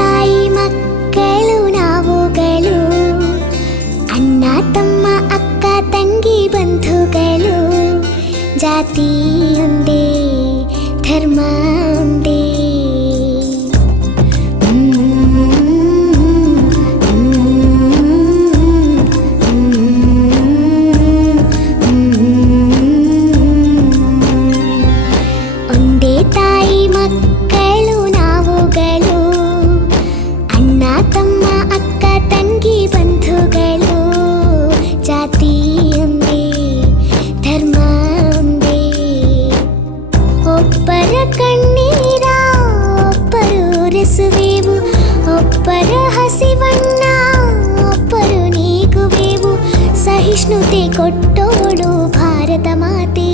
ತಾಯಿ ಮಕ್ಕಳು ನಾವುಗಳು, ಅಣ್ಣ ತಮ್ಮ ಅಕ್ಕ ತಂಗಿ ಬಂಧುಗಳು, ಜಾತಿ ಒಂದೇ ಧರ್ಮ ಒಂದೇ. ಒಂದೇ ತಾಯಿ ಮಕ್ಕಳು ನಾವುಗಳು, ಅಣ್ಣ ತಮ್ಮ ಅಕ್ಕ ತಂಗಿ ಬಂಧುಗಳು, ಜಾತಿ ಒಂದೇ ಧರ್ಮ ಒಂದೇ. ಒಬ್ಬರ ಕಣ್ಣೀರ ಒಬ್ಬರು ಒರೆಸುವೆವು, ಒಬ್ಬರ ಹಸಿವನ್ನ ಒಬ್ಬರು ನೀಗುವೆವು, ಸಹಿಷ್ಣುತೆ ಕೊಟ್ಟೋಳು ಭಾರತ ಮಾತೆ.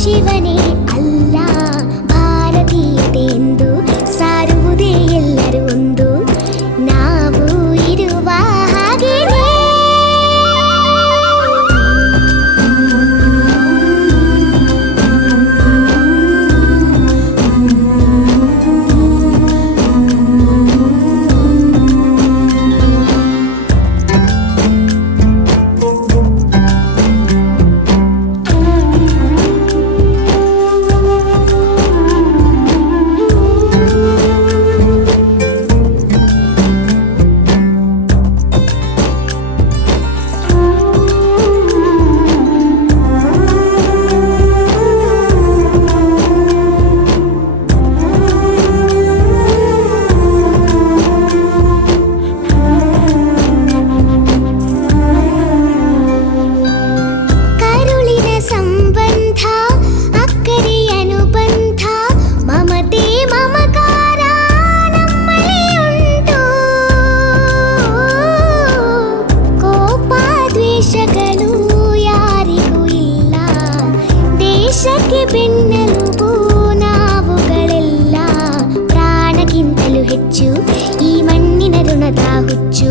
ಶಿವನೇ ಅಲ್ಲ ಭಾರತೀಯತೆ ಎಂದು ಸಾರುವುದೇ ಎಲ್ಲರೂ ಒಂದು, ನಾವು ಇರುವ ಹಾಗೆಯೇ. ದೇಶಕ್ಕೆ ಬೆನ್ನೆಲುಬು ನಾವುಗಳೆಲ್ಲ, ಪ್ರಾಣಕ್ಕಿಂತಲೂ ಹೆಚ್ಚು ಈ ಮಣ್ಣಿನ ಋಣದ ಹುಚ್ಚು.